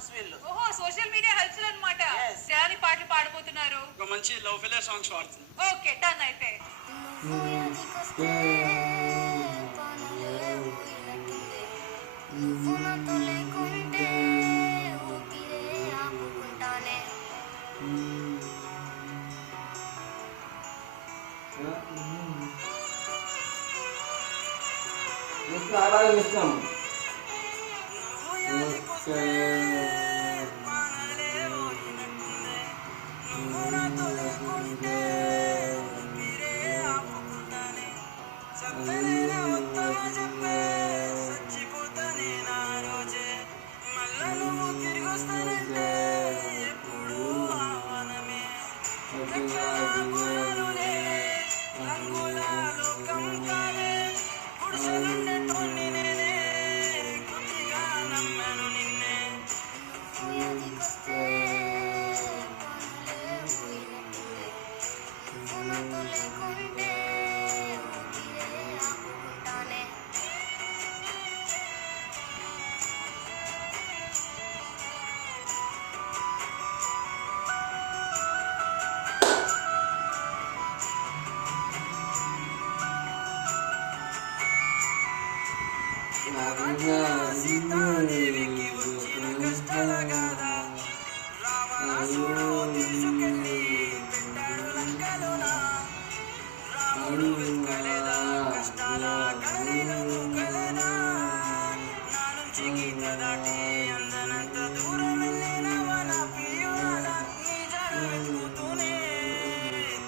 Famous వీళ్ళు. ఓహో, social media helps అన్నమాట. శాని పాటలు పాడబోతున్నారు. ఒక మంచి లవ్ ఫెయిలియర్ సాంగ్స్ పాడుతుంది. ఓకే, డన్ అయితే. నువ్వు నాతో లేకుంటే ఊపిరే ఆపుకుంటానే. ఇష్టం సీతాదేవికి వచ్చిన కష్టాల గాథ రావణాసుడు తీసుకెళ్ళి పెట్టాడు లంకలోన. రాముడు వెతకలేదా కష్టాల కడలిలో దూకలేదా? నా నుంచి గీత దాటి అందనంత దూరం వెళ్ళినవా నా ప్రియురాల? నీ జాడ వెతుకుతూనే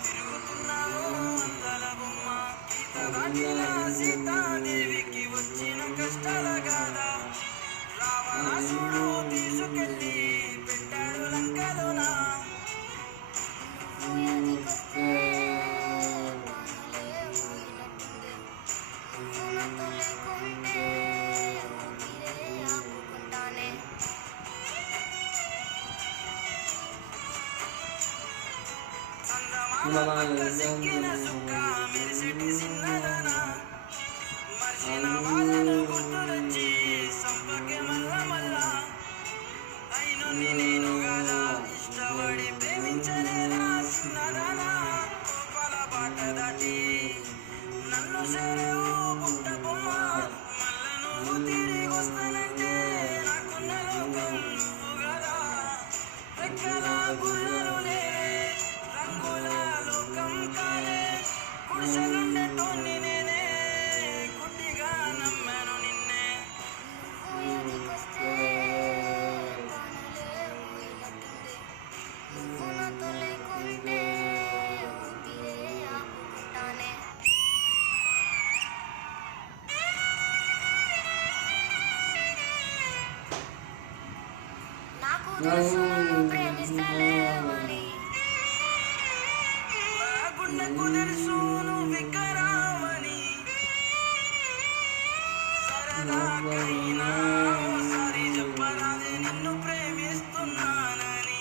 తిరుగుతున్నావు అందల బొమ్మ. గీత దాటిన సీతాదేవికి వచ్చిన కష్టాల గాథ రావణాసుడు తీసుకెళ్ళి పెట్టాడు లంకలోన. సిక్కిన సుక్క మెరిసెటి సిన్నదన మర్చిన బాధను గుర్తురొచ్చి సంపకే మల్ల మల్ల. అయినది నేను గదా ఇష్టపడి ప్రేమించలేదా సిన్నదన? కోపాల బాట దాటి నన్ను సేరేవు పుట్ట బొమ్మ. మల్ల నువ్వు తిరిగి వస్తానంటే నాకున్న లోకం నువ్వు గదా. రెక్కల గుర్రలు లేవే రంగుల లోకం కాలే. గుడిసెలుండేటోన్ని నేనే గుడ్డిగా నమ్మాను నిన్నే. నాకు తెలుసు నువ్వు ప్రేమిస్తలేవని, గుండెకు తెలుసు నువ్వు వికరావని. సరదాకైనా ఓసారి చెప్పరాదే నిన్ను ప్రేమిస్తున్నానని.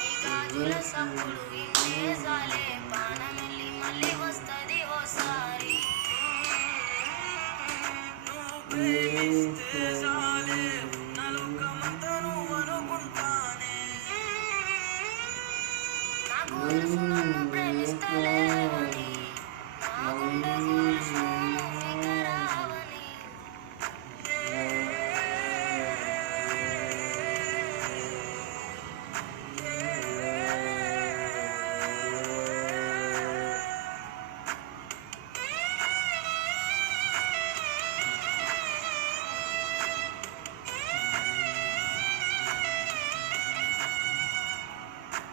ఈ గాజుల సప్పుడు వింటే సాలే ప్రాణం వెళ్ళి మళ్ళీ వస్తుంది ఓసారి. నువ్వు ప్రేమిస్తే సాలే నా లోకమంతా నువ్వు అనుకుంటానే. నాకు తెలుసు నన్ను ప్రేమిస్తలేవని, నా గుండెకు తెలుసు నువ్వు వికరావని.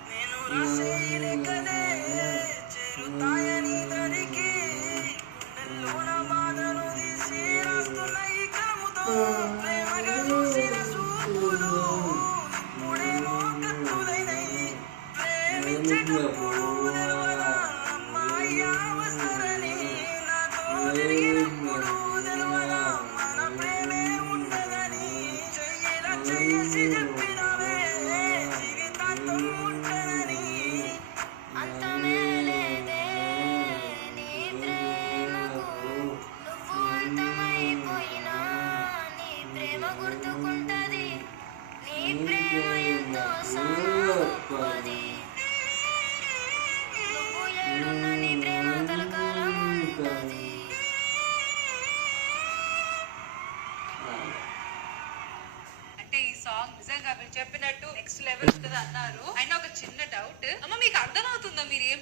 నేను రాసే ఈ లేఖలే చేరుతాయని దరికి, గుండెల్లోన బాధను తీసి రాస్తున్న ఈ కలముతో. ప్రేమగా చూసిన చూపులు ఇప్పుడేమో కత్తులైనయి. ప్రేమించేటప్పుడు తెలవదా అమ్మాయి అవసరని? నాతో తిరిగినప్పుడు తెలవదా మన ప్రేమే ఉండదని? చెయ్యిలా చెయ్యేసి చెప్పినవే జీవితాంతం ఉంటానని. అంతమే లేదే నీ ప్రేమకు, నువ్వు అంతమైపోయినా నీ ప్రేమ గుర్తుకుంటది ప్రేమ ఎంతో సానా గొప్పది నువ్వు ఏడున్నా నీ ప్రేమ కలకాలం ఉంటది అంటే ఈ సాంగ్ నిజంగా మీరు చెప్పినట్టు నెక్స్ట్ లెవెల్ ఉంటుంది అన్నారు. అయినా ఒక చిన్న డౌట్, అమ్మ మీకు అర్థమవుతుందా మీరు ఏం